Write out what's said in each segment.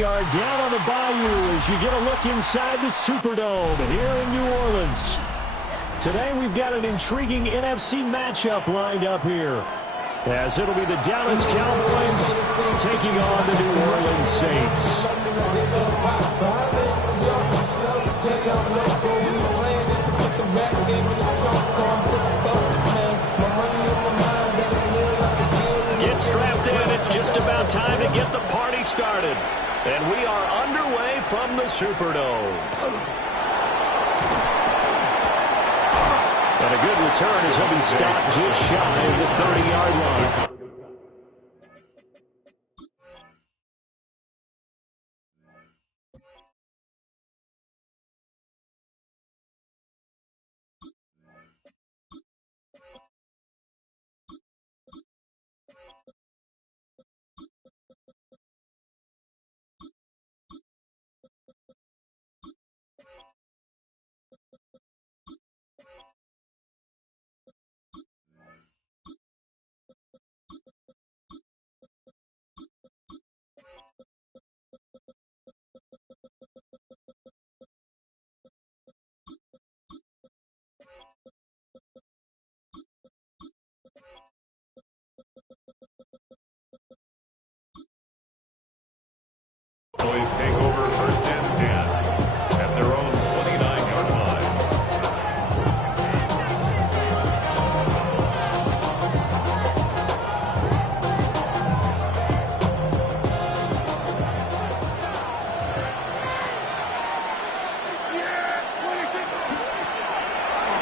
We are down on the bayou as you get a look inside the Superdome here in New Orleans. Today we've got an intriguing NFC matchup lined up here, as it'll be the Dallas Cowboys taking on the New Orleans Saints. Get strapped in. It's just about time to get the party started. And we are underway from the Superdome. And a good return as he'll be stopped just shy of the 30-yard line. Boys take over first and 10 at their own 29-yard line.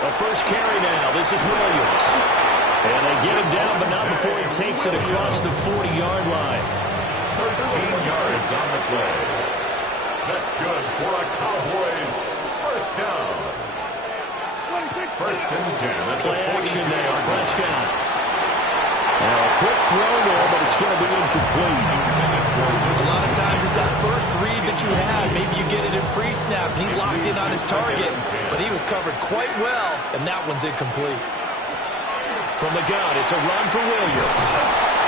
A first carry now. This is Williams. And they get him down, but not before he takes it across the 40-yard line. 13 yards on the play. That's good for a Cowboys first down. First and 10. That's play action there. Prescott. Now a quick throw there, but it's going to be incomplete. A lot of times it's that first read that you have. Maybe you get it in pre-snap, and he locked in on his target, but he was covered quite well, and that one's incomplete. From the gun, it's a run for Williams.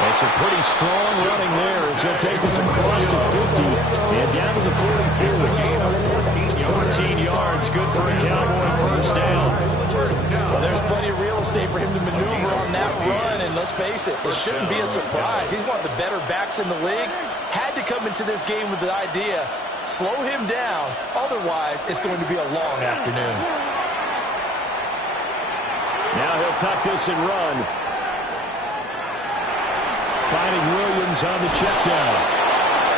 And some pretty strong running there as he'll take us across the 50 and down to the 44. 14 yards, good for a Cowboy first down. Well, there's plenty of real estate for him to maneuver on that run, and let's face it, it shouldn't be a surprise. He's one of the better backs in the league. Had to come into this game with the idea, slow him down, otherwise it's going to be a long afternoon. Now he'll tuck this and run. Finding Williams on the check down.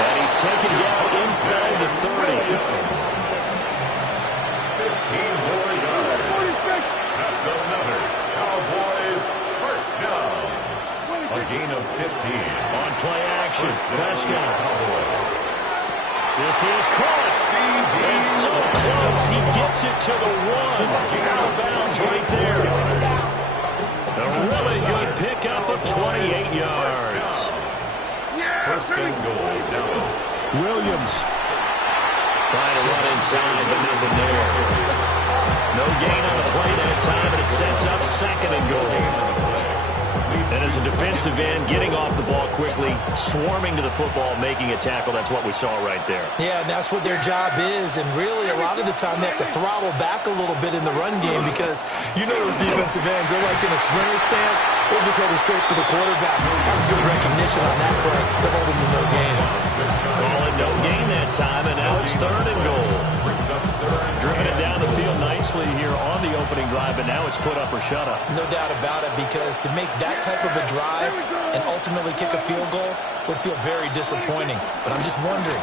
And he's taken down inside the 30. 15 more yards. 46. That's another Cowboys first down. A gain of 15. On play action, Prescott. This is caught. And so close, he gets it to the 1. Out of bounds right there. A really good pickup of 28 yards. First and goal, Dallas. Williams trying to run inside, but nothing there. No gain on the play that time, and it sets up second and goal. And as a defensive end, getting off the ball quickly, swarming to the football, making a tackle, that's what we saw right there. Yeah, and that's what their job is, and really a lot of the time they have to throttle back a little bit in the run game because you know those defensive ends, they're like in a sprinter stance, they're just headed straight for the quarterback. That was good recognition on that play to hold him to no gain. Calling no gain that time, and now it's third and goal. Driven it down the field nicely here on the opening drive, but now it's put up or shut up. No doubt about it, because to make that type of a drive and ultimately kick a field goal would feel very disappointing. But I'm just wondering.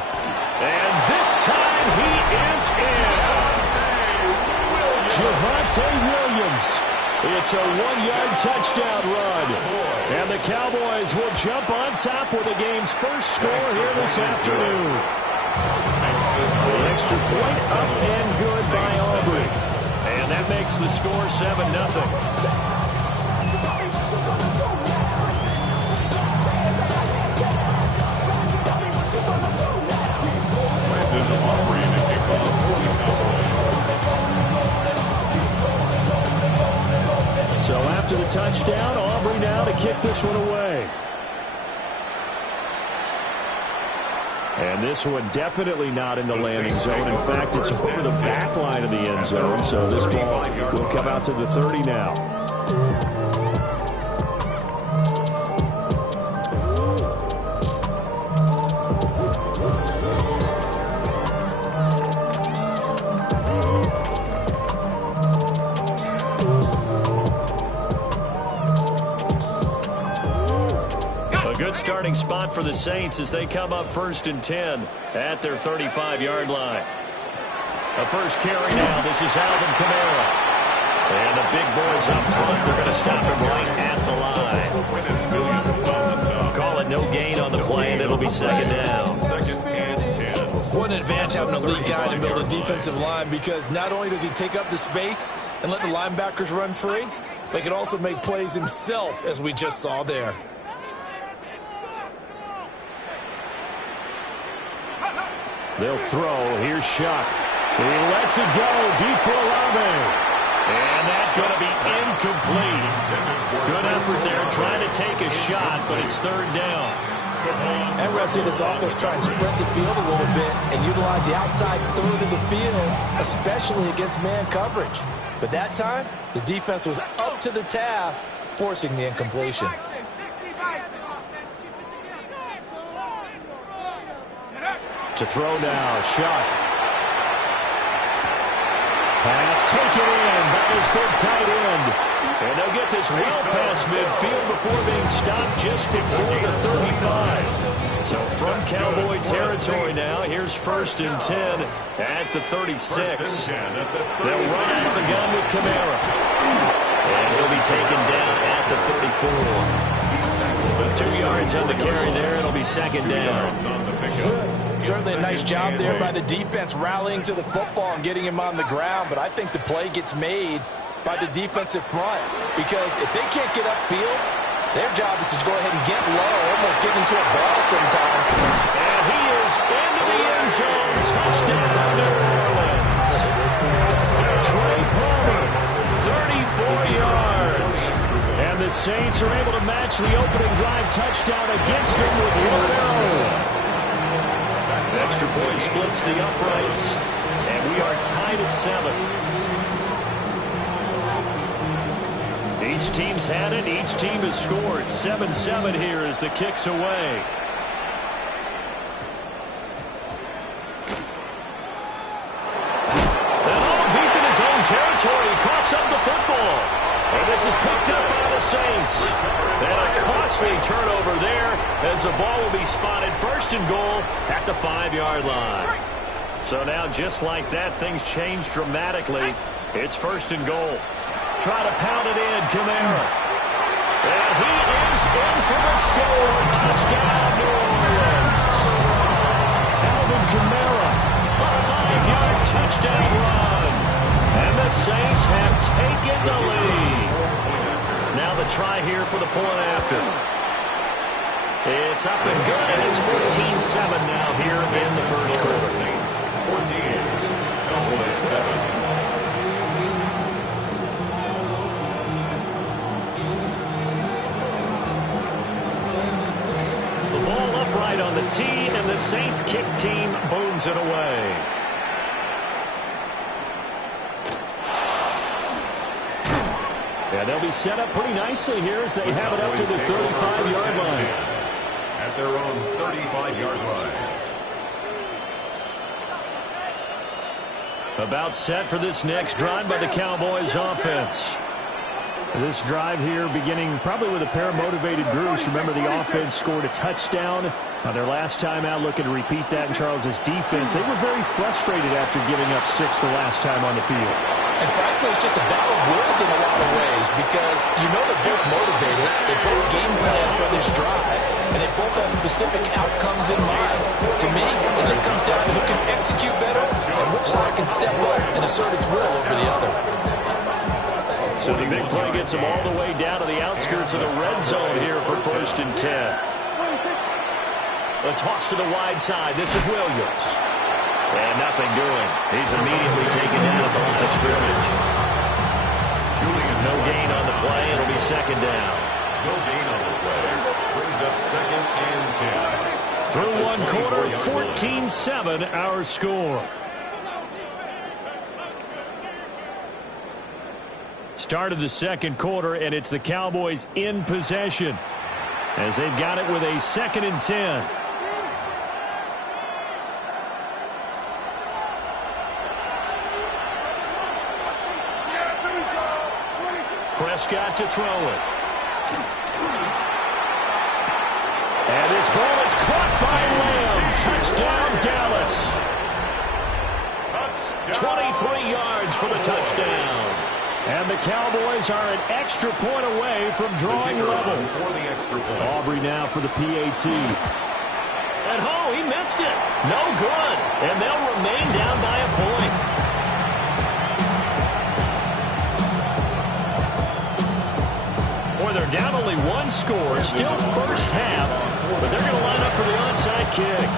And this time he is in. Javonte Williams. It's a 1-yard touchdown run. And the Cowboys will jump on top with the game's first score here this afternoon. The extra point up and good by Aubrey. And that makes the score 7-0. So after the touchdown, Aubrey now to kick this one away. And this one definitely not in the landing zone. In fact, it's over the back line of the end zone. So this ball will come out to the 30 now. Starting spot for the Saints as they come up 1st and 10 at their 35-yard line. The first carry now. This is Alvin Kamara. And the big boys up front, they're going to stop him right at the line. Call it no gain on the play, and it'll be 2nd down. 2nd and 10. What an advantage having a lead guy in the middle of the defensive line, because not only does he take up the space and let the linebackers run free, but he can also make plays himself, as we just saw there. They'll throw. Here's Shuck. He lets it go deep for Olave. And that's going to be incomplete. Good effort there trying to take a shot, but it's 3rd down. And we're going to see this offense try and spread the field a little bit and utilize the outside third of the field, especially against man coverage. But that time, the defense was up to the task, forcing the incompletion. To throw now, Shuck. Pass taken in by his big tight end. And they'll get this well past midfield before being stopped just before the 35. So from Cowboy territory now, here's 1st and 10 at the 36. They'll run out of the gun with Kamara. And he'll be taken down at the 34. 2 yards on the carry there. It'll be 2nd down. Certainly a nice job there by the defense rallying to the football and getting him on the ground, but I think the play gets made by the defensive front, because if they can't get upfield, their job is to go ahead and get low, almost get into a ball sometimes. And he is into the end zone. Touchdown, New Orleans. Trey Palmer, 34 yards. And the Saints are able to match the opening drive touchdown against him with 1 arrow. Extra point splits the uprights, and we are tied at 7. Each team's had it. Each team has scored. 7-7 here as the kick's away. And all deep in his own territory, he coughs up the football. And this is picked up by the Saints. And a costly turnover there as the ball will be spotted 1st and goal at the 5-yard line. So now just like that, things change dramatically. It's 1st and goal. Try to pound it in, Kamara. And he is in for the score. Touchdown, New Orleans. Alvin Kamara, a 5-yard touchdown run. And the Saints have taken the lead. Now the try here for the point after. It's up and good, and it's 14-7 now here in the first quarter. 14, Cowboys 7. The ball upright on the tee, and the Saints kick team booms it away. And they'll be set up pretty nicely here as they have it up to the 35-yard line. At their own 35-yard line. About set for this next drive by the Cowboys offense. This drive here beginning probably with a pair of motivated groups. Remember, the offense scored a touchdown on their last time out, looking to repeat that in Charles's defense. They were very frustrated after giving up 6 the last time on the field. And frankly, it's just a battle of wills in a lot of ways, because you know they're both motivated, they both game plan for this drive, and they both have specific outcomes in mind. To me, it just comes down to who can execute better and which side can step up and assert its will over the other. So the big play gets them all the way down to the outskirts of the red zone here for 1st and 10. A toss to the wide side. This is Williams. And nothing doing. He's immediately taken down at the line of scrimmage. No gain on the play. It'll be 2nd down. No gain on the play. Brings up 2nd and 10. Through one quarter, 14-7 our score. Start of the second quarter, and it's the Cowboys in possession as they've got it with a 2nd and 10. Prescott to throw it. And this ball is caught by Lamb. Touchdown, Dallas. Touchdown. 23 yards for the touchdown. And the Cowboys are an extra point away from drawing level. Aubrey now for the PAT. And he missed it. No good. And they'll remain down by a point. They're down only one score, still first half, but they're going to line up for the onside kick.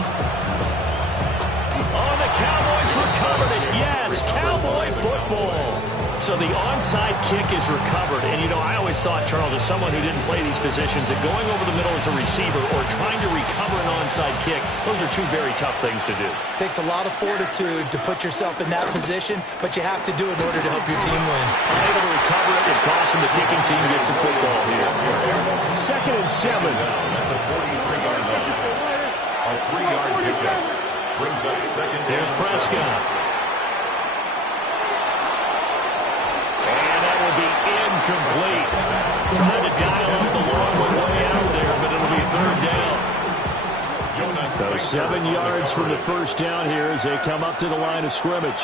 Oh, the Cowboys recovered it. Yes, Cowboy football. So the onside kick is recovered. And, I always thought, Charles, as someone who didn't play these positions, that going over the middle as a receiver or trying to recover an onside kick, those are two very tough things to do. Takes a lot of fortitude to put yourself in that position, but you have to do it in order to help your team win. Unable to recover it, it costs them the kicking team gets the football here. 2nd and 7. At the 43-yard line. A 3-yard pickup brings up 2nd and 7. Here's Prescott. Incomplete. Trying to dial up the long way out there, but it'll be 3rd down. So 7 yards from the first down here as they come up to the line of scrimmage.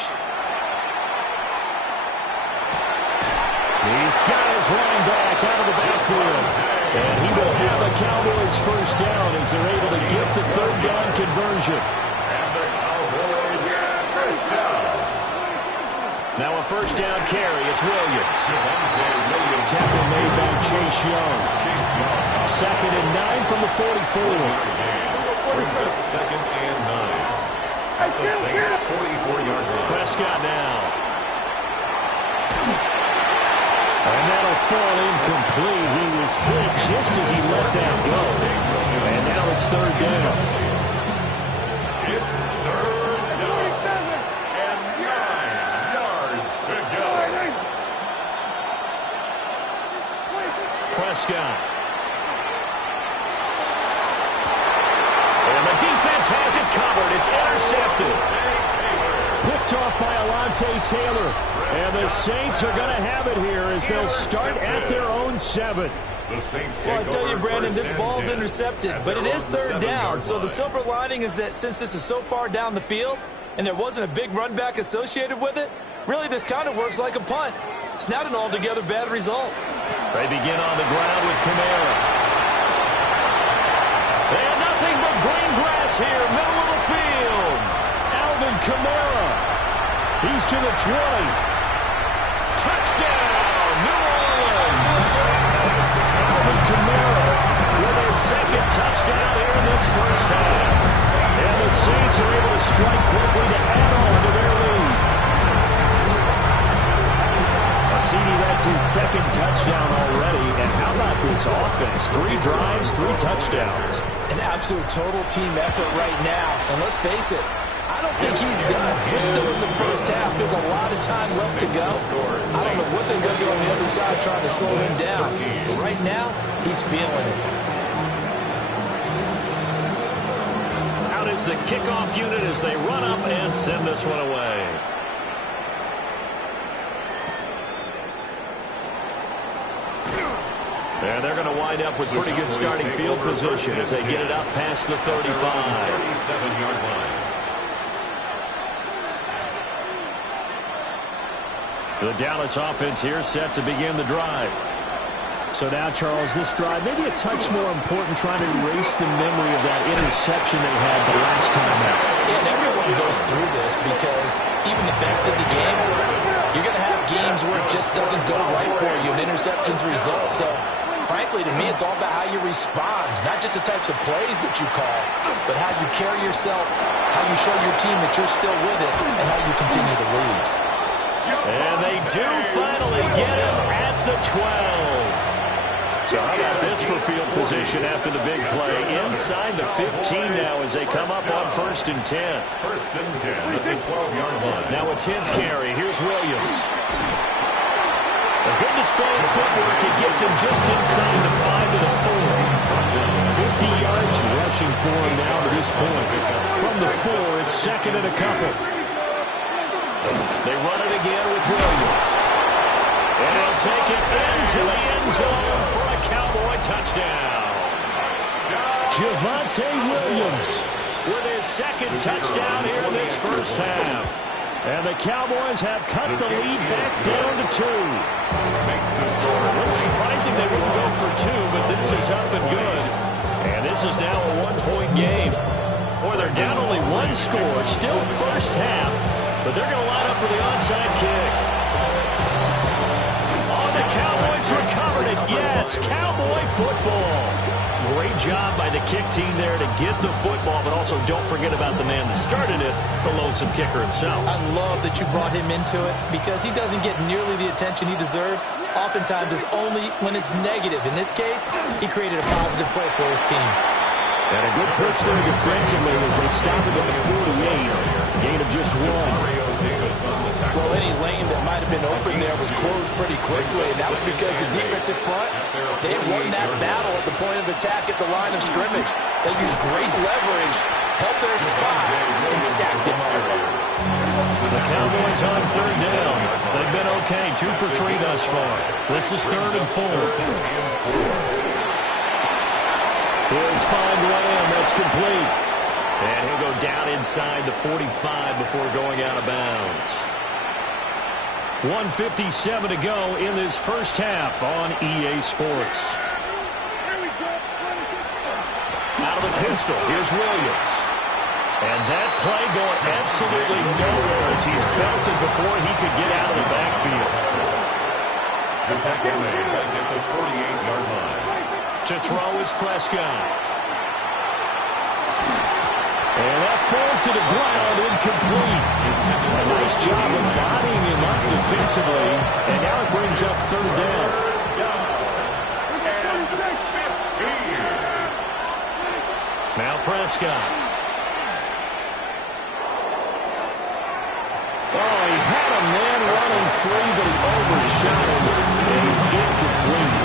He's got his running back out of the backfield. And he will have a Cowboys first down as they're able to get the 3rd down conversion. And the Cowboys first down. Now a first down carry. It's Williams. Tackle made by Chase Young. 2nd and 9 from the 44. Brings up 2nd and 9. At the Saints' 44-yard line. Prescott now. And that'll fall incomplete. He was hit just as he let that go. And now it's 3rd down. It's 3rd down. And 9 yards to go. Prescott. And the defense has it covered. It's intercepted. Picked off by Alontae Taylor. And the Saints are going to have it here as they'll start at their own 7. Well, I tell you, Brandon, this ball's intercepted, but it is 3rd down. So the silver lining is that since this is so far down the field and there wasn't a big run back associated with it, really this kind of works like a punt. It's not an altogether bad result. They begin on the ground with Kamara. They have nothing but green grass here, middle of the field. Alvin Kamara. He's to the 20. Touchdown, New Orleans. Alvin Kamara with their 2nd touchdown here in this first half. And the Saints are able to strike quickly to add on to their lead. CD, that's his 2nd touchdown already. And how about this offense? 3 drives, 3 touchdowns. An absolute total team effort right now. And let's face it, I don't think he's done. We're still in the first half. There's a lot of time left to go. I don't know what they're going to do on the other side trying to slow him down. But right now, he's feeling it. Out is the kickoff unit as they run up and send this one away. And they're going to wind up with pretty good starting field position as they get it up past the 35. 37-yard line. The Dallas offense here set to begin the drive. So now, Charles, this drive maybe a touch more important, trying to erase the memory of that interception they had the last time out. Yeah, and everyone goes through this because even the best in the game, you're going to have games where it just doesn't go right for you, and interceptions result. So, frankly, to me, it's all about how you respond, not just the types of plays that you call, but how you carry yourself, how you show your team that you're still with it, and how you continue to lead. And they do finally get him at the 12. So how about this for field position after the big play? Inside the 15 now as they come up on 1st and 10. 1st and 10 at the 12-yard line. Now a 10th carry. Here's Williams. A good display of footwork. It gets him just inside the 5 to the 4. 50 yards rushing for him now to this point. From the 4, it's 2nd and a couple. They run it again with Williams. And he'll take it into the end zone for a Cowboy touchdown. Javonte Williams with his 2nd touchdown here in this first half. And the Cowboys have cut the lead back down to 2. A little surprising they wouldn't go for 2, but this is up and good. And this is now a 1-point game. Boy, they're down only 1 score. Still first half, but they're going to line up for the onside kick. The Cowboys recovered it. Yes, Cowboy football. Great job by the kick team there to get the football, but also don't forget about the man that started it, the lonesome kicker himself. I love that you brought him into it because he doesn't get nearly the attention he deserves. Oftentimes it's only when it's negative. In this case, he created a positive play for his team. And a good push there defensively as they stop him at the 48. Gain of just 1. Well, any lane that might have been open there was closed pretty quickly, and that was because the defensive front, they won that battle at the point of attack at the line of scrimmage. They used great leverage, held their spot, and stacked it. The Cowboys on 3rd down. They've been okay, 2 for 3 thus far. This is 3rd and 4. He'll find Lamb. That's complete. And he'll go down inside the 45 before going out of bounds. 1:57 to go in this first half on EA Sports. Out of the pistol, here's Williams. And that play going absolutely nowhere as he's belted before he could get out of the backfield. The tackle made back at the 48-yard line. To throw is Prescott. And that falls to the ground, incomplete. A nice job of bodying him up defensively. And now it brings up 3rd down. Now Prescott. Oh, he had a man running free, but he overshot him. And it's incomplete.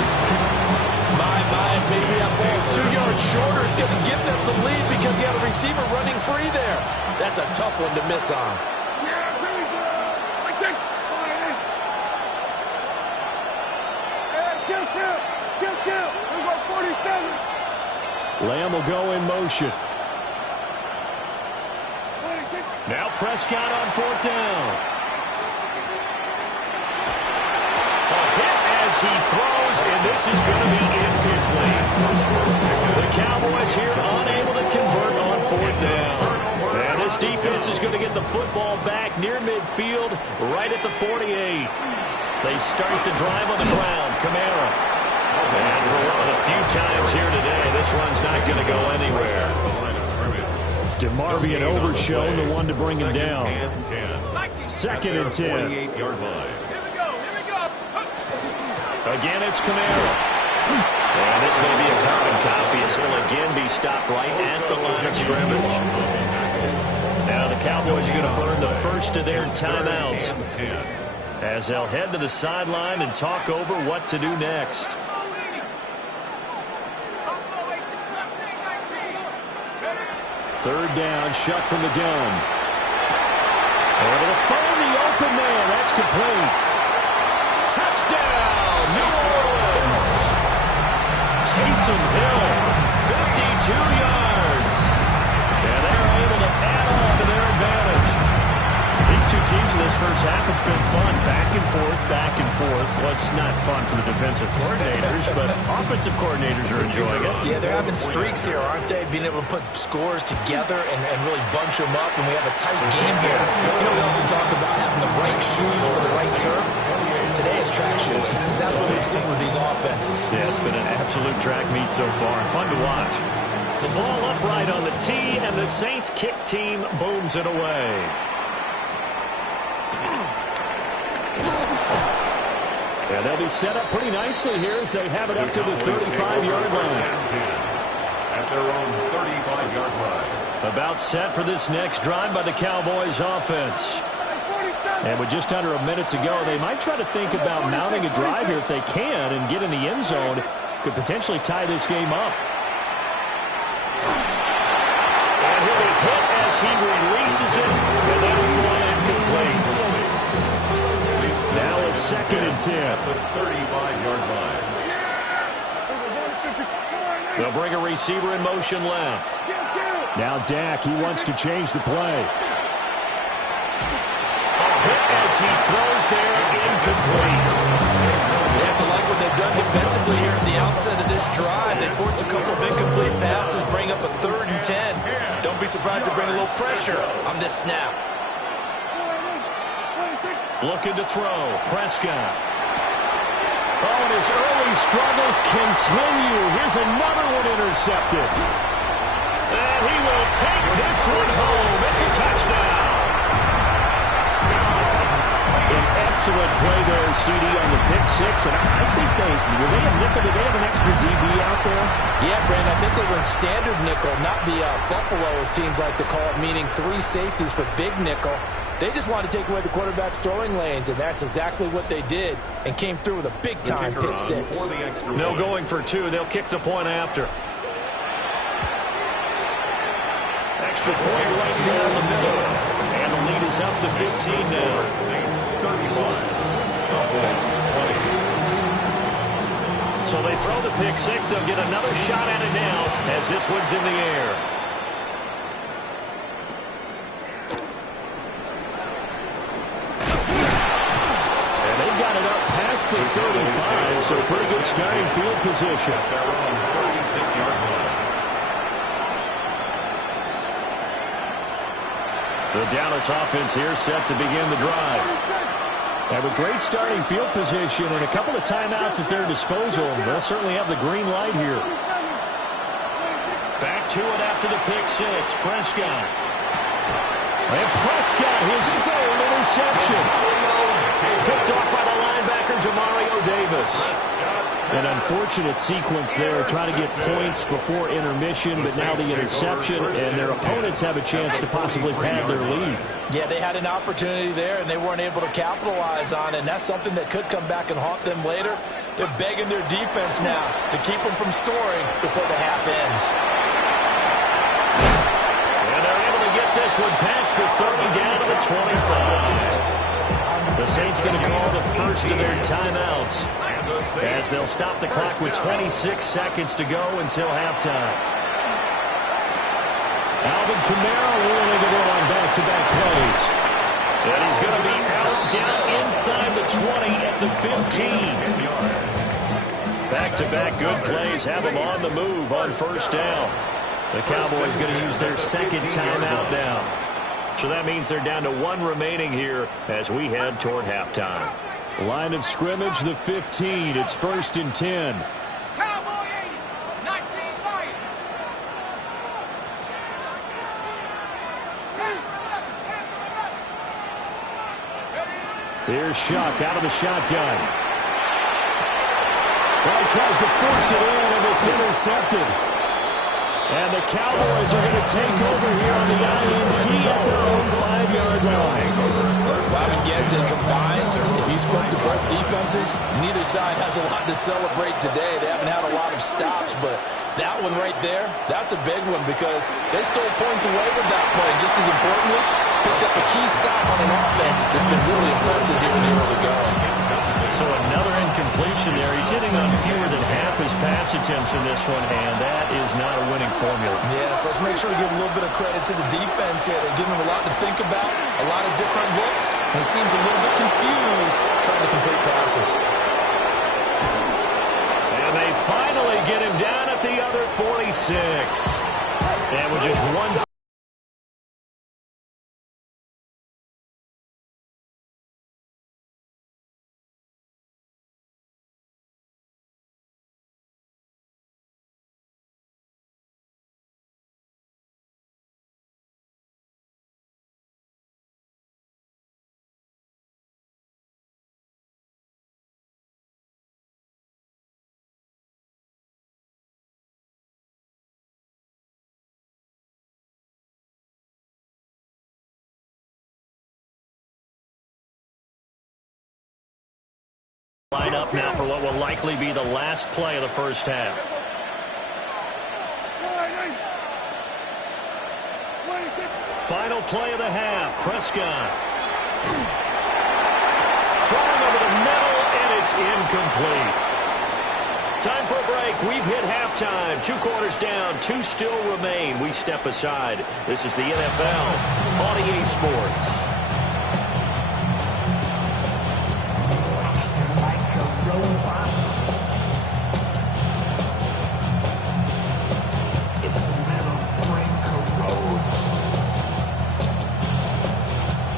Maybe that ball's 2 yards shorter. It's going to give them the lead because he had a receiver running free there. That's a tough one to miss on. Lamb will go in motion. Now Prescott on 4th down. A hit as he throws, and this is going to be incomplete. The Cowboys here unable to convert on 4th down. And this defense is going to get the football back near midfield, right at the 48. They start the drive on the ground. Kamara. And for one of the few times here today, this run's not going to go anywhere. DeMarvion overshown, the one to bring him down. 2nd and 10. Again, it's Kamara. And this may be a carbon copy as he'll again be stopped right at the line of scrimmage. Now the Cowboys are going to burn the first of their timeouts as they'll head to the sideline and talk over what to do next. Third down, Shuck from the gun. Able to find the open man. That's complete. Touchdown, New Orleans. Taysom Hill, 52 yards. And they're able to add on to their advantage. These two teams in this first half, it's been fun. Back and forth, back and forth. Well, it's not fun for the defensive coordinators, but offensive coordinators are enjoying it. Yeah, they're having streaks here, aren't they? Being able to put scores together and really bunch them up, and we have a tight game here. You know, we often talk about having the right shoes for the right turf. Today is track shoes. That's what we've seen with these offenses. Yeah, it's been an absolute track meet so far. Fun to watch. The ball upright on the tee, and the Saints kick team booms it away. And they'll be set up pretty nicely here as they have it up to the 35-yard line. At their own 35-yard line. About set for this next drive by the Cowboys offense. And with just under a minute to go, they might try to think about mounting a drive here if they can and get in the end zone. Could potentially tie this game up. And he'll be hit as he releases it, and that'll fly incomplete. Now a 2nd and 10. The 35-yard line. They'll bring a receiver in motion left. Now Dak, he wants to change the play. As he throws there, incomplete. They have to like what they've done defensively here at the outset of this drive. They forced a couple of incomplete passes, bring up a 3rd and 10. Don't be surprised to bring a little pressure on this snap. Looking to throw. Prescott. Oh, and his early struggles continue. Here's another one intercepted. And he will take this one home. It's a touchdown. An excellent play there, CD, on the pick six. And I think were they a nickel? Did they have an extra DB out there? Yeah, Brandon, I think they were in standard nickel, not the Buffalo, as teams like to call it, meaning 3 safeties for big nickel. They just wanted to take away the quarterback's throwing lanes, and that's exactly what they did and came through with a big-time pick six. No going for 2. They'll kick the point after. Extra point right down the middle. And the lead is up to 15 now. So they throw the pick six. They'll get another shot at it now as this one's in the air. And they've got it up past the 35, so pretty good starting field position. Their own 36-yard line. The Dallas offense here set to begin the drive. Have a great starting field position and a couple of timeouts at their disposal. They'll certainly have the green light here. Back to it after the pick six. Prescott. And Prescott, his 3rd interception. Picked off by the linebacker, Demario Davis. An unfortunate sequence there, trying to get points before intermission, but now the interception, and their opponents have a chance to possibly pad their lead. Yeah, they had an opportunity there, and they weren't able to capitalize on it, and that's something that could come back and haunt them later. They're begging their defense now to keep them from scoring before the half ends. And they're able to get this one past the 30 down to the 25. The Saints going to call the first of their timeouts as they'll stop the clock with 26 seconds to go until halftime. Alvin Kamara wheeling it in on back-to-back plays. And he's going to be out down inside the 20 at the 15. Back-to-back good plays have him on the move on first down. The Cowboys going to use their 2nd timeout now. So that means they're down to 1 remaining here as we head toward halftime. Line of scrimmage, the 15. It's 1st and 10. Cowboy 80, 19 Lions. Here's Shuck out of the shotgun. Well, he tries to force it in, and it's intercepted. And the Cowboys are going to take over here on the INT at their own 5-yard line. If I would guess it combined, if you spoke to both defenses, neither side has a lot to celebrate today. They haven't had a lot of stops, but that one right there, that's a big one because they stole points away with that play. Just as importantly, picked up a key stop on an offense that's been really impressive here in the early going. So another incompletion there. He's hitting on fewer than half his pass attempts in this one, and that is not a winning formula. Yes, let's make sure we give a little bit of credit to the defense here. They give him a lot to think about, a lot of different looks, and he seems a little bit confused trying to complete passes. And they finally get him down at the other 46. And with just 1 Line up now for what will likely be the last play of the first half. Final play of the half. Prescott. Throwing over the middle, and it's incomplete. Time for a break. We've hit halftime. 2 quarters down. 2 still remain. We step aside. This is the NFL on EA Sports.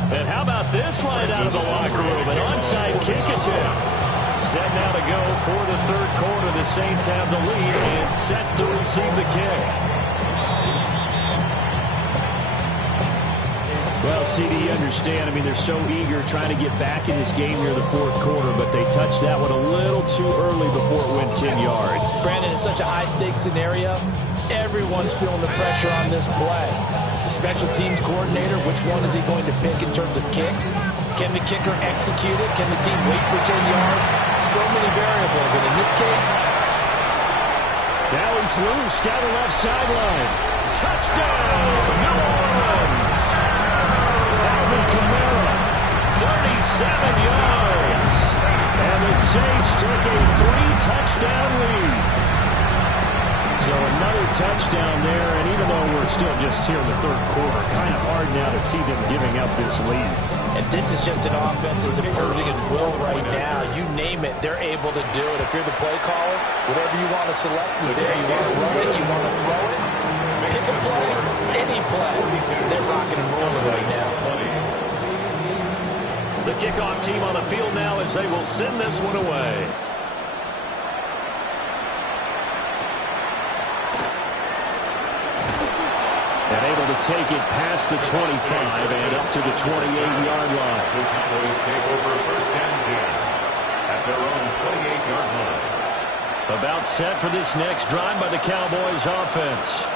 And how about this right out of the locker room? An onside kick attempt. Set now to go for the third quarter. The Saints have the lead and set to receive the kick. Well, CD, you understand. I mean, they're so eager trying to get back in this game near the fourth quarter, but they touched that one a little too early before it went 10 yards. Brandon, it's such a high-stakes scenario. Everyone's feeling the pressure on this play. The special teams coordinator, which one is he going to pick in terms of kicks? Can the kicker execute it? Can the team wait for 10 yards? So many variables, and in this case... Now he's loose down the left sideline. Touchdown, New Orleans! Alvin Kamara, 37 yards. And the Saints took a 3-touchdown lead. So another touchdown there, and even though we're still just here in the third quarter, kind of hard now to see them giving up this lead. And this is just an offense that's imposing its will right now. You name it, they're able to do it. If you're the play caller, whatever you want to select is there. You want to run it, you want to throw it, pick a play, any play. They're rocking and rolling right now. The kickoff team on the field now as they will send this one away. And able to take it past the 25 and up to the 28-yard line. The Cowboys take over first and 10 at their own 28-yard line. About set for this next drive by the Cowboys offense.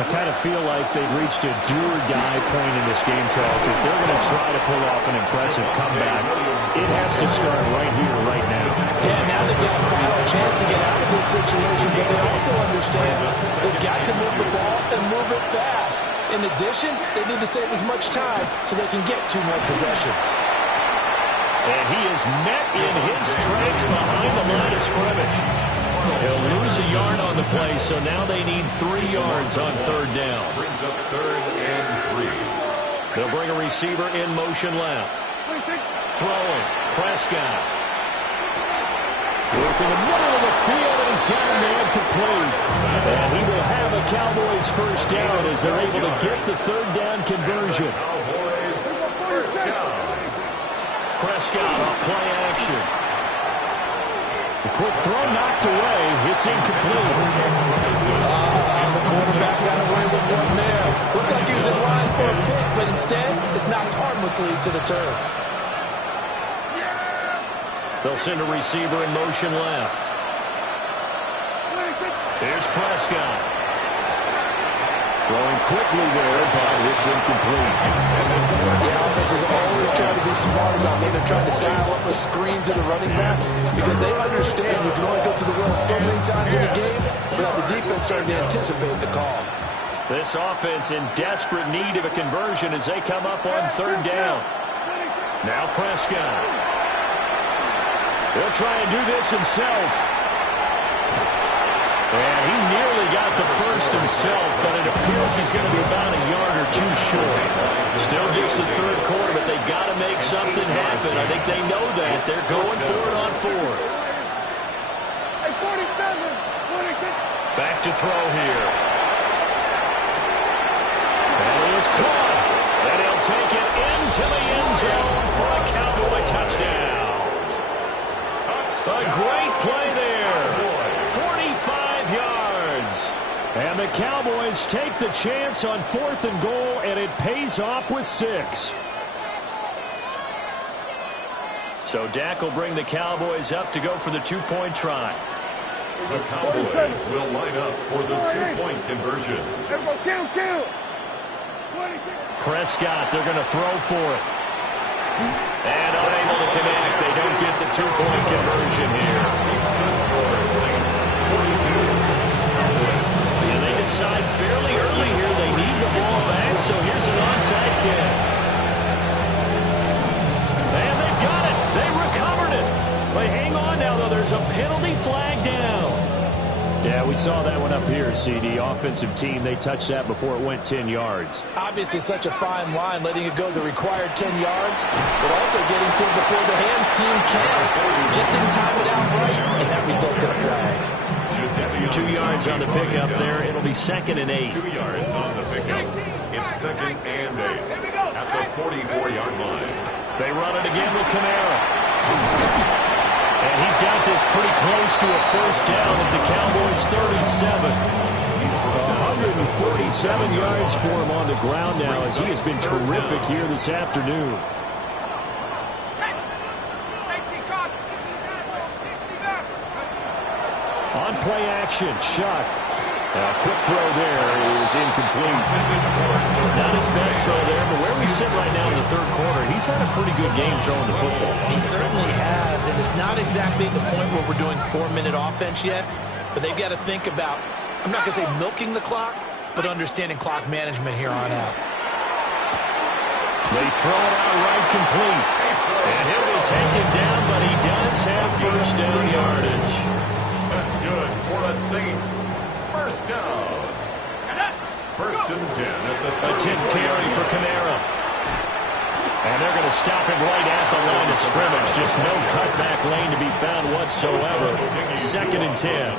I kind of feel like they've reached a do-or-die point in this game, Charles. If they're going to try to pull off an impressive comeback, it has to start right here, right now. Yeah, now they've got a final chance to get out of this situation, but they also understand they've got to move the ball and move it fast. In addition, they need to save as much time so they can get 2 more possessions. And he is met in his tracks behind the line of scrimmage. He'll lose a yard on the play, so now they need 3 yards on third down. Brings up 3rd and 3. They'll bring a receiver in motion left. Throwing. Prescott. Work in the middle of the field, and he's got a man complete. And he will have a Cowboys first down as they're able to get the third down conversion. Cowboys first down. Prescott off play action. The quick throw knocked away. It's incomplete. The quarterback got away with one there. Looked like he was in line for a pick, but instead, it's knocked harmlessly to the turf. They'll send a receiver in motion left. Here's Prescott. Throwing quickly there, but it's incomplete. The offense is always trying to be smart about maybe trying to dial up a screen to the running back because they understand you can only go to the well so many times in a game without the defense starting to anticipate the call. This offense in desperate need of a conversion as they come up on third down. Now Prescott. He'll try and do this himself. And he nearly got the first himself, but it appears he's going to be about a yard or 2 short. Still just the third quarter, but they've got to make something happen. I think they know that. They're going for it on fourth. Back to throw here. And he is caught. And he'll take it into the end zone for a Cowboy touchdown. A great play there. 45 yards. And the Cowboys take the chance on 4th and goal, and it pays off with 6. So Dak will bring the Cowboys up to go for the 2-point try. The Cowboys will line up for the 2-point conversion. Prescott, they're going to throw for it. And unable to connect. They don't get the two-point conversion here. And they decide fairly early here they need the ball back, so here's an onside kick. And they've got it. They recovered it. But hang on now, though. There's a penalty flag down. Yeah, we saw that one up here, CD. Offensive team, they touched that before it went 10 yards. Obviously such a fine line, letting it go the required 10 yards, but also getting to it before the hands team can. Just didn't time it out right, and that results in a flag. 2 yards on the pickup there. It'll be 2nd and 8. 2 yards on the pickup. It's 2nd and 8 at the 44-yard line. They run it again with Kamara. And he's got this pretty close to a first down at the Cowboys' 37. 147 yards for him on the ground now, as he has been terrific here this afternoon. On play action, Shuck. A quick throw there is incomplete. Not his best throw there, but where we sit right now in the third quarter, he's had a pretty good game throwing the football. He certainly has, and it's not exactly at the point where we're doing 4-minute offense yet, but they've got to think about, I'm not going to say milking the clock, but understanding clock management here on out. They throw it out right complete. And he'll be taken down, but he does have first down yardage. That's good for the Saints. First down. 1st and 10 at the 10th carry for Kamara. And they're going to stop him right at the line of scrimmage. Just no cutback lane to be found whatsoever. 2nd and 10.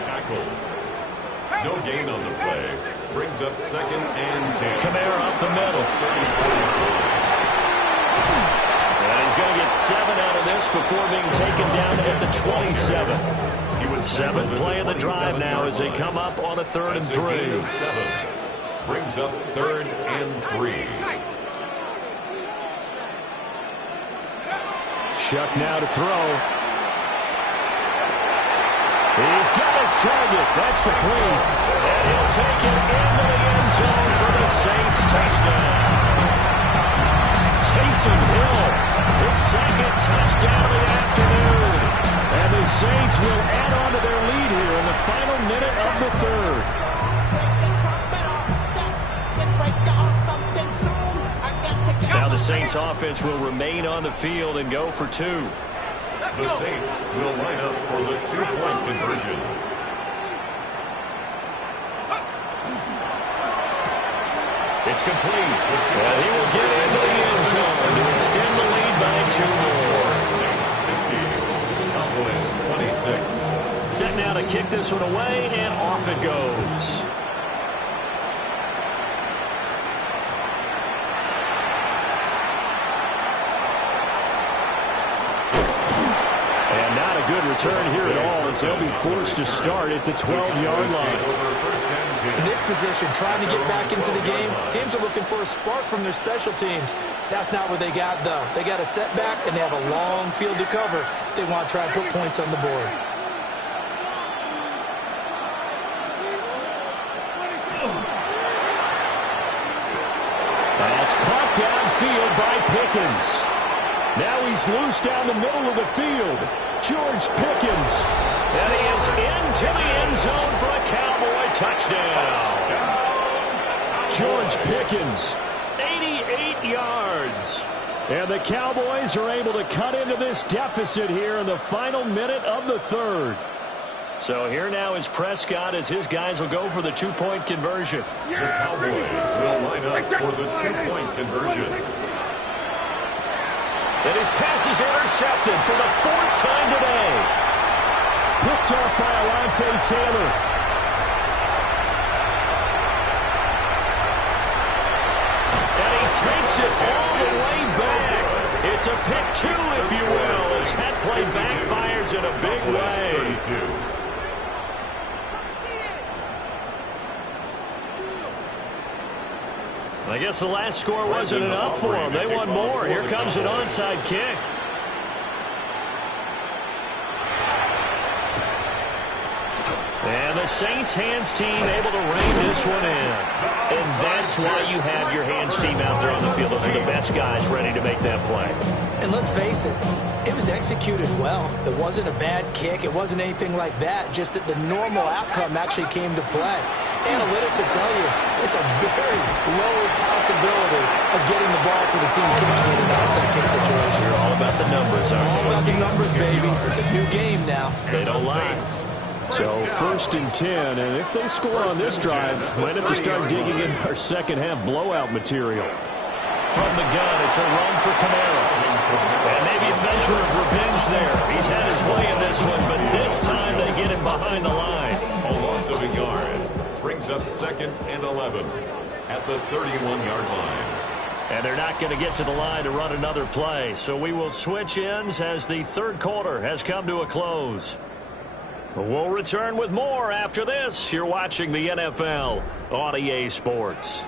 No gain on the play. Brings up 2nd and 10. Kamara up the middle. And he's going to get 7 out of this before being taken down at the 27. 7th play of the drive now as they come up on a 3rd and 3. Brings up 3rd and 3. Shuck now to throw. He's got his target. That's complete. And he'll take it into the end zone for the Saints touchdown. Taysom Hill, his 2nd touchdown of the afternoon. And the Saints will add on to their lead here in the final minute of the 3rd. Now the Saints offense will remain on the field and go for 2. The Saints will line up for the 2-point conversion. It's complete. And he will get into the end zone to extend the lead by 2 more. Saints 50. Cowboys 26. Set now to kick this one away, and off it goes. And not a good return here at all, as they'll be forced to start at the 12-yard line. In this position, trying to get back into the game, teams are looking for a spark from their special teams. That's not what they got, though. They got a setback, and they have a long field to cover if they want to try and put points on the board. That's caught downfield by Pickens. Now he's loose down the middle of the field. George Pickens. And he is into the end zone for a Cowboy touchdown. George Pickens, 88 yards. And the Cowboys are able to cut into this deficit here in the final minute of the 3rd. So here now is Prescott as his guys will go for the 2-point conversion. The Cowboys will line up for the 2-point conversion. And his pass is intercepted for the 4th time today. Picked up by Alontae Taylor. And he takes it all the way back. It's a pick 2, if you will, as that play backfires in a big way. 32. I guess the last score wasn't enough for them. They want more. Here comes an onside kick. And the Saints hands team able to rein this one in. And that's why you have your hands team out there on the field. Those are the best guys ready to make that play. And let's face it, it was executed well. It wasn't a bad kick. It wasn't anything like that. Just that the normal outcome actually came to play. Analytics will tell you it's a very low possibility of getting the ball for the team kicking it in an onside kick situation. You're all about the numbers, aren't you? All about the numbers, baby. It's a new game now. They don't lie. So 1st and 10, and if they score on this drive, might have to start digging in our second half blowout material. From the gun, it's a run for Camara. And maybe a measure of revenge there. He's had his way in this one, but this time they get him behind the line. A loss of a yard brings up 2nd and 11 at the 31-yard line. And they're not going to get to the line to run another play. So we will switch ends as the third quarter has come to a close. We'll return with more after this. You're watching the NFL on EA Sports.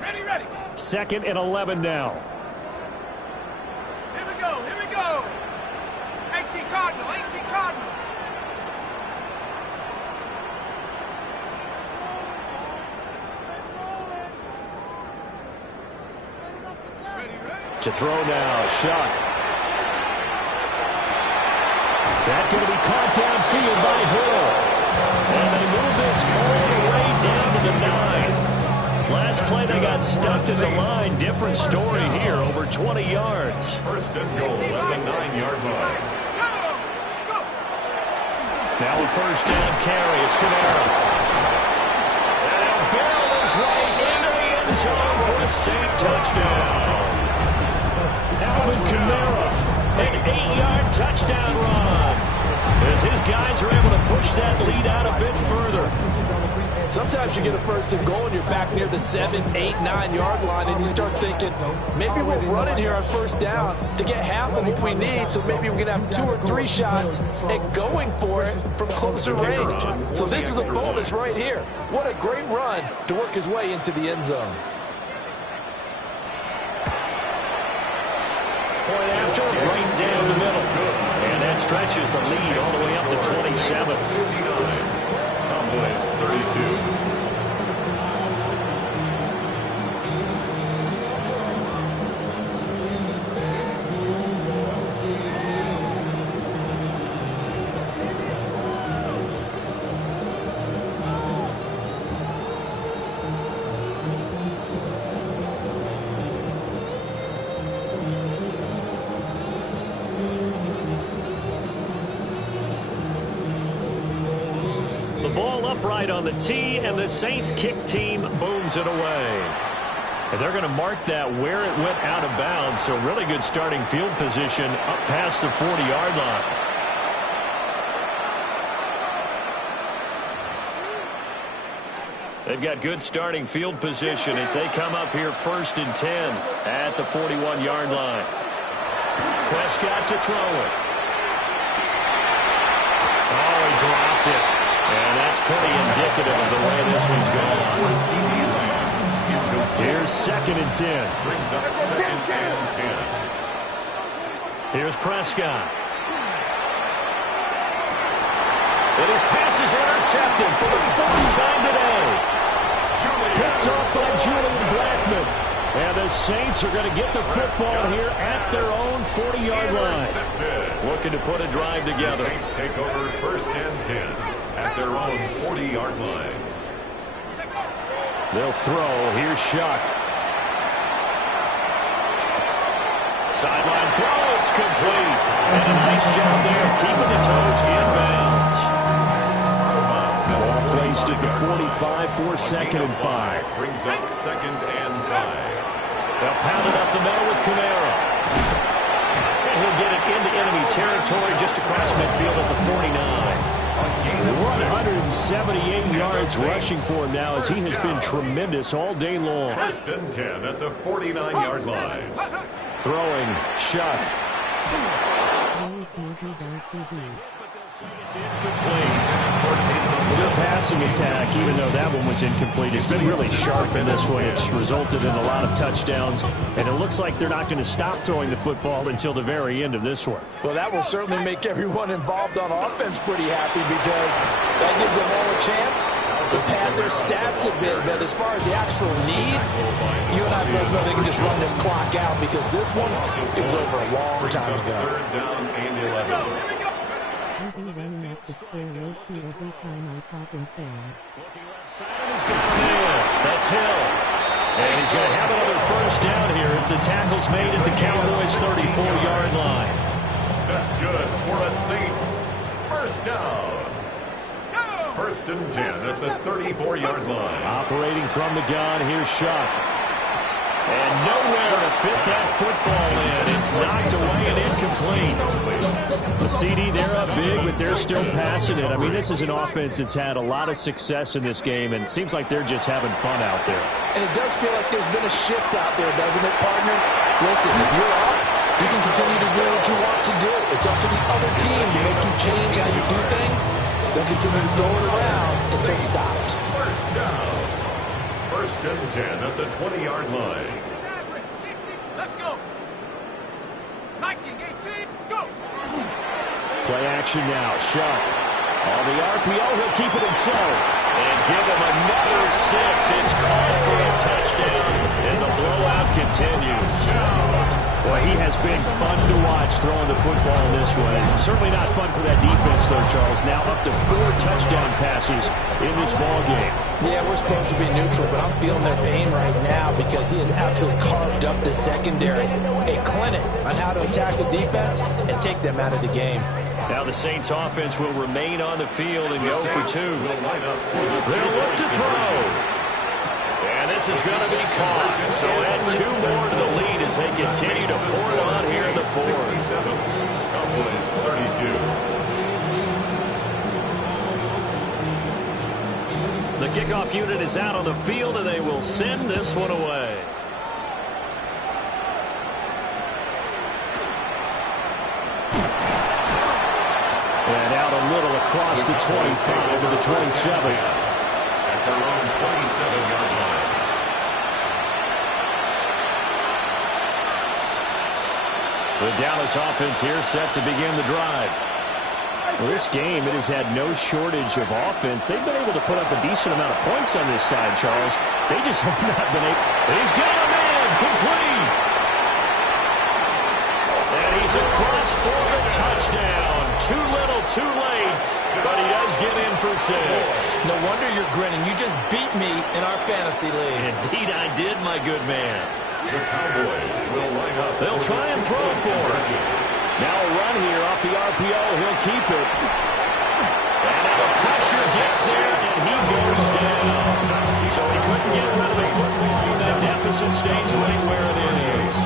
Ready. 2nd and 11 now. Here we go. 18 Cardinal. To throw now, Shuck. That's going to be caught downfield by Hill. And they move this all the way down to the 9. Last play they got stuffed at the line. Different story here, over 20 yards. 1st and goal at the 9-yard line. Now a 1st down carry. It's Camara. And he'll barrel his way into the end zone for a safe touchdown. Alvin Kamara, an 8-yard touchdown run. As his guys are able to push that lead out a bit further. Sometimes you get a 1st and goal and you're back near the 7, 8, 9-yard line and you start thinking, maybe we'll run it here on 1st down to get half of what we need, so maybe we can have 2 or 3 shots at going for it from closer range. So this is a bonus right here. What a great run to work his way into the end zone. Point after, right down the middle. And that stretches the lead all the way up to 27. Cowboys 32. Ball upright on the tee, and the Saints kick team booms it away. And they're going to mark that where it went out of bounds, so really good starting field position up past the 40-yard line. They've got good starting field position as they come up here 1st and 10 at the 41-yard line. Prescott to throw it. Oh, he dropped it. And that's pretty indicative of the way this one's gone. Here's 2nd and 10. Brings up 2nd and 10. Here's Prescott. And his pass is intercepted for the 4th time today. Picked off by Julian Blackmon. And the Saints are going to get the football here at their own 40-yard line. Looking to put a drive together. The Saints take over 1st and 10 at their own 40-yard line. They'll throw. Here's Shuck. Sideline throw. It's complete. And a nice job there keeping the toes inbounds. Ball placed at the 45 for 2nd and 5. Brings up 2nd and 5. They'll pound it up the middle with Camara. And he'll get it into enemy territory just across midfield at the 49. 178 yards rushing for him now as he has been tremendous all day long. 1st and 10 at the 49-yard line. Throwing, Shuck. It's incomplete. Their passing attack, even though that one was incomplete, has been really sharp in this one. It's resulted in a lot of touchdowns, and it looks like they're not going to stop throwing the football until the very end of this one. Well, that will certainly make everyone involved on offense pretty happy because that gives them all a chance to pad their stats a bit. But as far as the actual need, you and I both know they can just run this clock out because this one, it was over a long time ago. Third down and 11. Running up the square road key every time I pop in fan. He's got him in. That's Hill. And he's going to have another first down here as the tackle's made at the Cowboys' 34-yard line. That's good for the Saints. First down. First and 10 at the 34-yard line. Operating from the gun, here's Shuck. And nowhere to fit that football in. It's knocked away and incomplete. The CD, they're up big, but they're still passing it. I mean, this is an offense that's had a lot of success in this game, and it seems like they're just having fun out there. And it does feel like there's been a shift out there, doesn't it, partner? Listen, if you're up, you can continue to do what you want to do. It's up to the other team to make you change how you do things. They'll continue to throw it around until stopped. First down. First and 10 at the 20-yard line. 60, let's go. 19, 18, go. Play action now. Shuck. On the RPO, he'll keep it himself. And give him another 6. It's called for a touchdown. And the blowout continues. Boy, he has been fun to watch throwing the football in this one. It's certainly not fun for that defense, though, Charles. Now up to 4 touchdown passes in this ball game. Yeah, we're supposed to be neutral, but I'm feeling their pain right now because he has absolutely carved up the secondary. A clinic on how to attack the defense and take them out of the game. Now the Saints offense will remain on the field and go for 2. They'll look to throw. And this is going to be caught. So add 2 more to the lead as they continue to pour it on here in the 4th. Cowboys 32. The kickoff unit is out on the field, and they will send this one away. And out a little across the 25 to the 27. At their own 27-yard line. The Dallas offense here set to begin the drive. Well, this game, it has had no shortage of offense. They've been able to put up a decent amount of points on this side, Charles. They just have not been able. He's got him in, complete. And he's across for the touchdown. Too little, too late, but he does get in for 6. No wonder you're grinning. You just beat me in our fantasy league. Indeed I did, my good man. The Cowboys will line up. They'll try and throw for it. Now a run here off the RPO. He'll keep it. And now the pressure gets there, and he goes down. So he couldn't get rid of the football, and that deficit stays right where it is.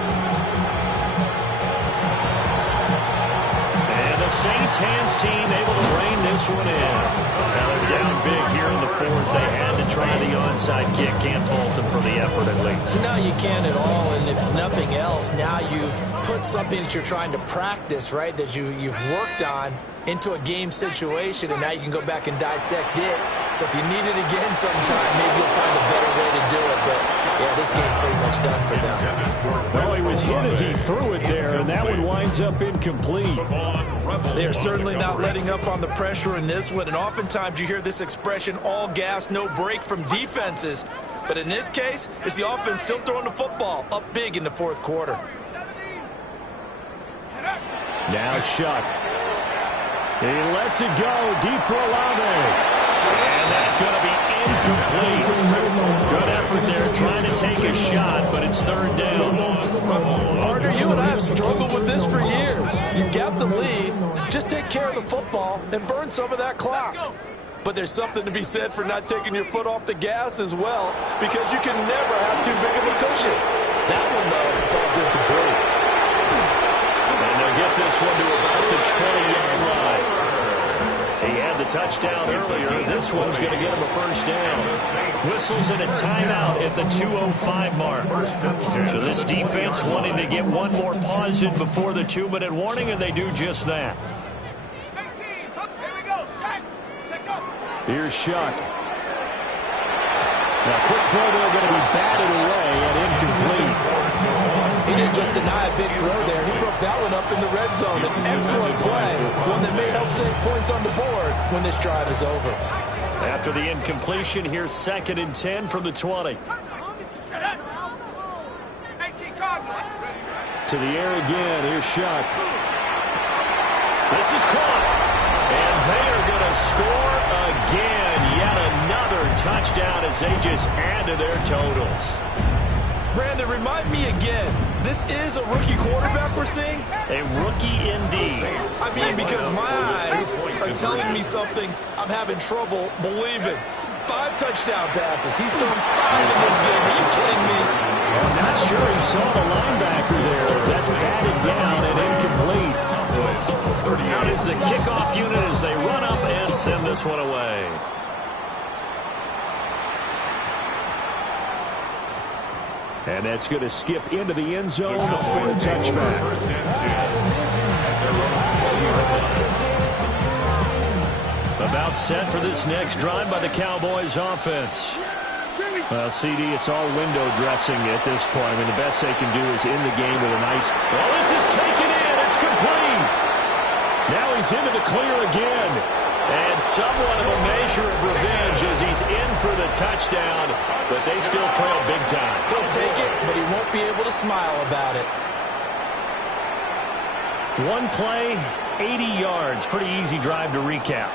And the Saints hands team able to rein this one in. Now they're down big here in the 4th. They had to try the onside kick. Can't fault them for the effort at least. No, you can't at all. And if nothing else, now you've put something that you're trying to practice, right, that you've worked on into a game situation, and now you can go back and dissect it. So if you need it again sometime, maybe you'll find a better way to do it. But, yeah, this game's pretty much done for them. Well, he was hit as he threw it there, and that one winds up incomplete. They're certainly not letting up on the pressure in this one, and oftentimes you hear this expression, all gas, no break from defenses. But in this case, it's the offense still throwing the football up big in the 4th quarter. Now Shuck. He lets it go deep for Olave. And that's going to be incomplete. Good effort there trying to take a shot, but it's 3rd down. Partner, you and I have struggled with this for years. You've got the lead. Just take care of the football and burn some of that clock. But there's something to be said for not taking your foot off the gas as well, because you can never have too big of a cushion. That one, though, falls incomplete. And they'll get this one to about the 20-yard line. He had the touchdown earlier. This one's going to get him a first down. Whistles and a timeout at the 2:05 mark. So this defense wanting to get one more pause in before the 2-minute warning, and they do just that. 18, up there. Here's Shuck. Now, quick throw there, going to be batted away and incomplete. He didn't just deny a big throw there. He broke that one up in the red zone. An excellent play, one that may help save points on the board when this drive is over. After the incompletion, here's 2nd and 10 from the 20. To the air again. Here's Shuck. This is caught. And they are going to score again. Yet another touchdown as they just add to their totals. Brandon, remind me again, this is a rookie quarterback we're seeing? A rookie indeed. I mean, because my eyes are telling me something I'm having trouble believing. 5 touchdown passes. He's thrown 5 in this game. Are you kidding me? I'm not sure he saw the linebacker there as that's batted down and incomplete. Out is the kickoff unit as they run up and send this one away. And that's going to skip into the end zone for a touchback. About set for this next drive by the Cowboys offense. Well, CD, it's all window dressing at this point. I mean, the best they can do is in the game with a nice... Well, this is taken in. It's complete. Now he's into the clear again. And somewhat of a measure of revenge as he's in for the touchdown. But they still trail big time. He'll take it, but he won't be able to smile about it. One play, 80 yards. Pretty easy drive to recap.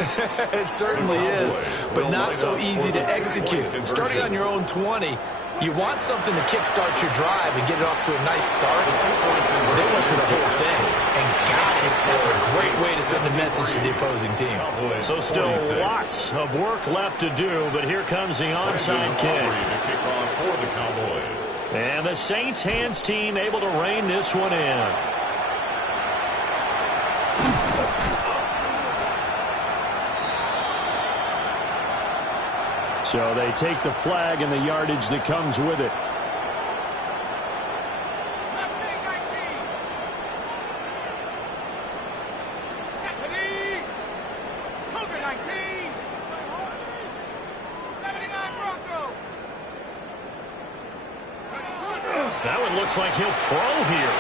It certainly is, but not so easy to execute. Starting on your own 20, you want something to kickstart your drive and get it off to a nice start. They went for the whole thing and got it. That's a great way to send a message to the opposing team. So still lots of work left to do, but here comes the onside kick. And the Saints hands team able to rein this one in. So they take the flag and the yardage that comes with it. That one looks like he'll throw here.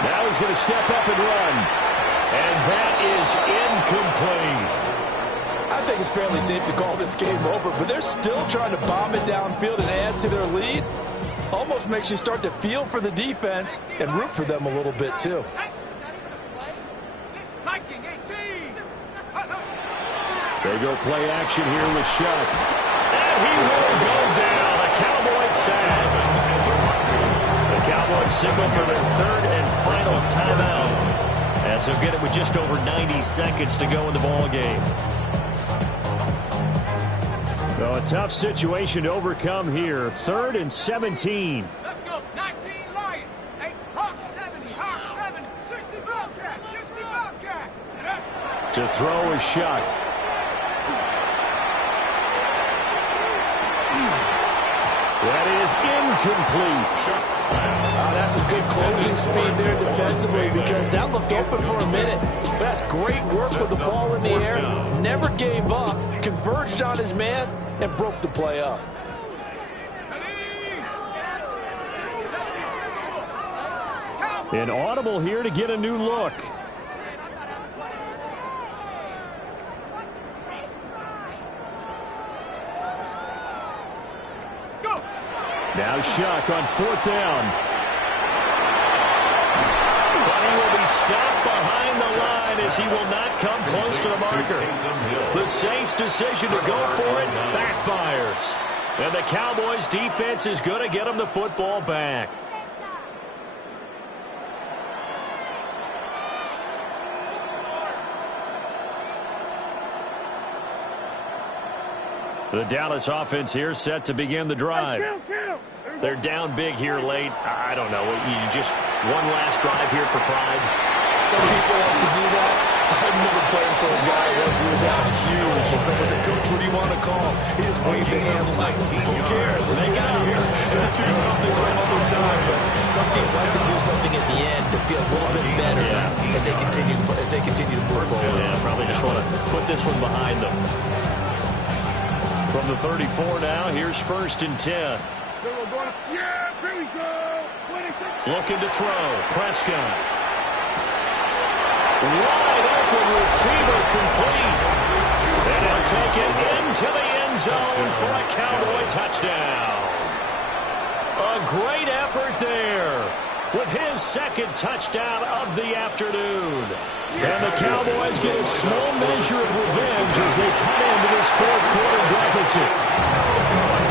Now he's going to step up and run. And that is incomplete. I think it's fairly safe to call this game over, but they're still trying to bomb it downfield and add to their lead. Almost makes you start to feel for the defense and root for them a little bit, too. They go play action here with Shuck. And he will go down. A Cowboys sack. The Cowboys signal for their 3rd and final timeout, as they'll get it with just over 90 seconds to go in the ball game. So a tough situation to overcome here. 3rd and 17. Let's go. 19 Lion. 8 Hawk 70. Hawk 7. 60 Bobcat. 60 Bobcat. To throw is Shuck. That is incomplete. That's a good closing speed there defensively, because that looked open for a minute. But that's great work with the ball in the air. Never gave up, converged on his man, and broke the play up. An audible here to get a new look. Now Shuck on 4th down. But he will be stopped behind the line as he will not come close to the marker. The Saints' decision to go for it backfires. And the Cowboys' defense is going to get him the football back. The Dallas offense here set to begin the drive. They're down big here late. I don't know. You just one last drive here for pride. Some people like to do that. I remember playing for a guy once we were down huge, and someone said, "Coach, what do you want to call?" He just waved the hand like, "Who cares? Let's get out of here and do something some other time." But some teams like to do something at the end to feel a little bit better as they continue to move forward. Yeah, probably just want to put this one behind them. From the 34 now, here's 1st and 10. Looking to throw. Prescott. Wide open receiver complete. And he'll take it into the end zone for a Cowboy touchdown. A great effort there with his 2nd touchdown of the afternoon. And the Cowboys get a small measure of revenge as they cut into this 4th quarter deficit.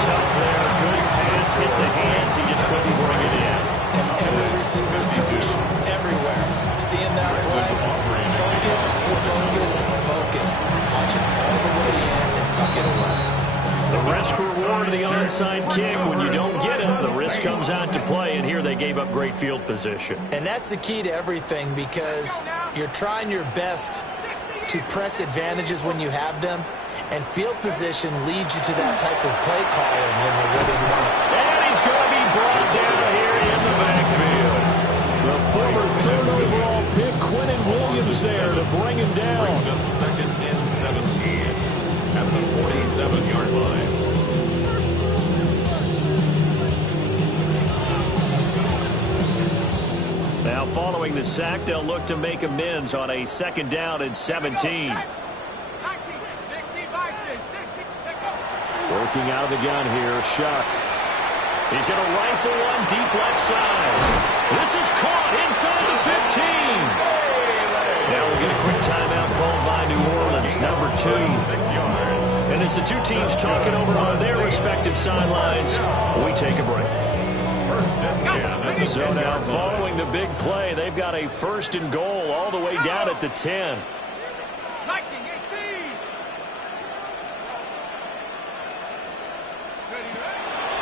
Tough there. Good pass. Hit the hands. He just couldn't bring it in. And every receiver's coach everywhere. Seeing that play, focus, focus, focus. Watch it all the way in and tuck it away. The risk reward of the onside kick. When you don't get it, the risk comes out to play, and here they gave up great field position. And that's the key to everything, because you're trying your best to press advantages when you have them, and field position leads you to that type of play calling in the rhythm you want. And he's going to be brought down here in the backfield. The former 3rd overall pick, Quentin Williams, there to bring him down. Brings up 2nd and 17 at the 47-yard line. Now following the sack, they'll look to make amends on a 2nd down and 17. Working out of the gun here, Shuck. He's going to rifle one deep left side. This is caught inside the 15. Now we'll get a quick timeout called by New Orleans, number 2. And as the two teams talking over on their respective sidelines, we take a break. So now following the big play, they've got a 1st and goal all the way down at the 10.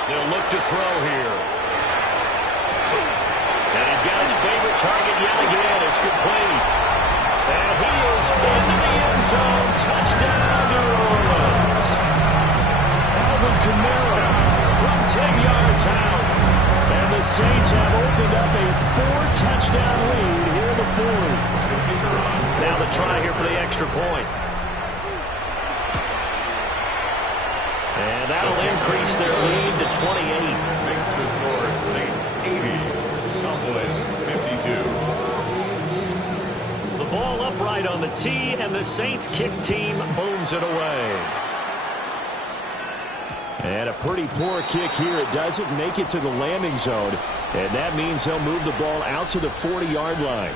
They'll look to throw here. And he's got his favorite target yet again. It's complete. And he is into the end zone. Touchdown, New Orleans. Alvin Kamara from 10 yards out. And the Saints have opened up a 4-touchdown lead here in the 4th. Now the try here for the extra point. And that'll increase their lead to 28. Makes the score Saints 80, Cowboys 52. The ball upright on the tee, and the Saints kick team booms it away. And a pretty poor kick here. It doesn't make it to the landing zone, and that means they'll move the ball out to the 40-yard line.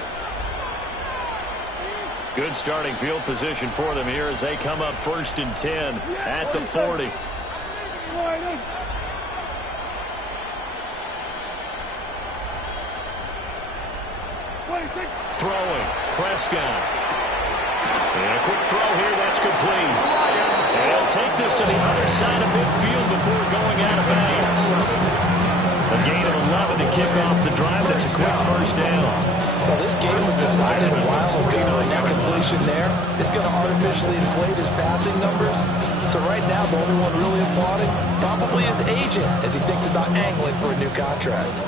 Good starting field position for them here as they come up 1st and 10 at the 40. Throwing, Prescott. And a quick throw here, that's complete. And he'll take this to the other side of midfield before going out of bounds. A gain of 11 to kick off the drive, and it's a quick 1st down. Well, this game was decided a while ago, and that completion there is going to artificially inflate his passing numbers. So right now, the only one really applauding probably his agent as he thinks about angling for a new contract.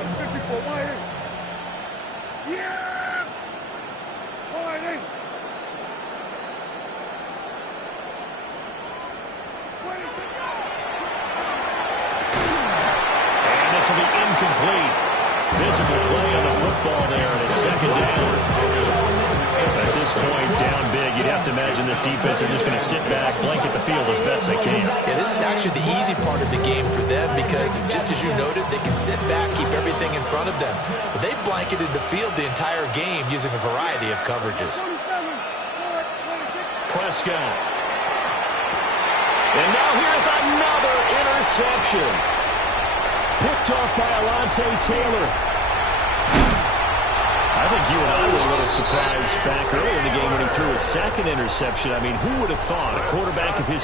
And this will be incomplete. Physical play on the football there, and it's 2nd down. At this point, down big, you'd have to imagine this defense are just going to sit back, blanket the field as best they can. Yeah, this is actually the easy part of the game for them because, just as you noted, they can sit back, keep everything in front of them. But they've blanketed the field the entire game using a variety of coverages. Prescott. And now here's another interception. Picked off by Alontae Taylor. I think you and I were a little surprised back early in the game when he threw his 2nd interception. I mean, who would have thought a quarterback of his